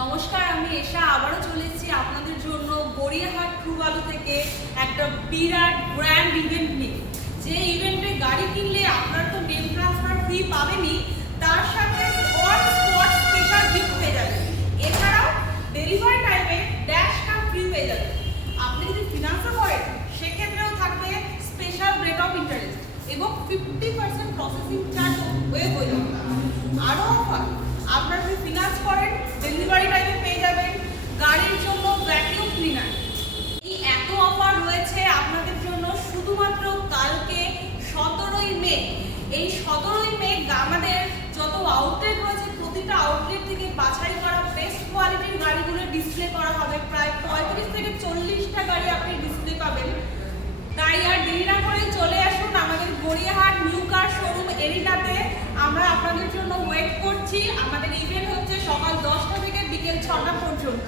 নমস্কার, আমি এশা আবারও চলে এসেছি আপনাদের জন্য গড়িয়াহাট ট্রুভালু থেকে একটা বিরাট গ্র্যান্ড ইভেন্ট নিয়ে। যে ইভেন্টে গাড়ি কিনলে আপনারা তো নেম ট্রান্সফার ফ্রি পাবেনই, তার সাথে অন স্পট স্পেশাল গিফট পেয়ে যাবেন। এছাড়াও ডেলিভারি টাইমে ড্যাশ কার্ড ফ্রি পেয়ে যাবেন। আপনি যদি ফিনান্সও করেন সেক্ষেত্রেও থাকবে স্পেশাল রেট অফ ইন্টারেস্ট এবং 50% প্রসেসিং চার্জ ওয়েভ হয়ে যাবে। আরও অফার, আপনারা যদি ফিনান্স করেন ডেলিভারি টাইমে পেয়ে যাবেন গাড়ির জন্য ভ্যাকুয়াম ক্লিনার। এই এত অফার রয়েছে আপনাদের জন্য শুধুমাত্র কালকে 17ই মে। এই 17ই মে আমাদের যত আউটলেট রয়েছে প্রতিটা আউটলেট থেকে বাছাই করা বেস্ট কোয়ালিটির গাড়িগুলো ডিসপ্লে করা হবে। প্রায় 35 থেকে 40টা গাড়ি আপনি ডিসপ্লে পাবেন। তাই আর দেরি না করে চলে আসুন আমাদের গড়িয়াহাট নিউ কার শোরুম এরিনাতে। আমরা আপনাদের জন্য ওয়েট করছি। আমাদের ইভেন্ট হচ্ছে সকাল 10টা থেকে বিকেল 6টা পর্যন্ত।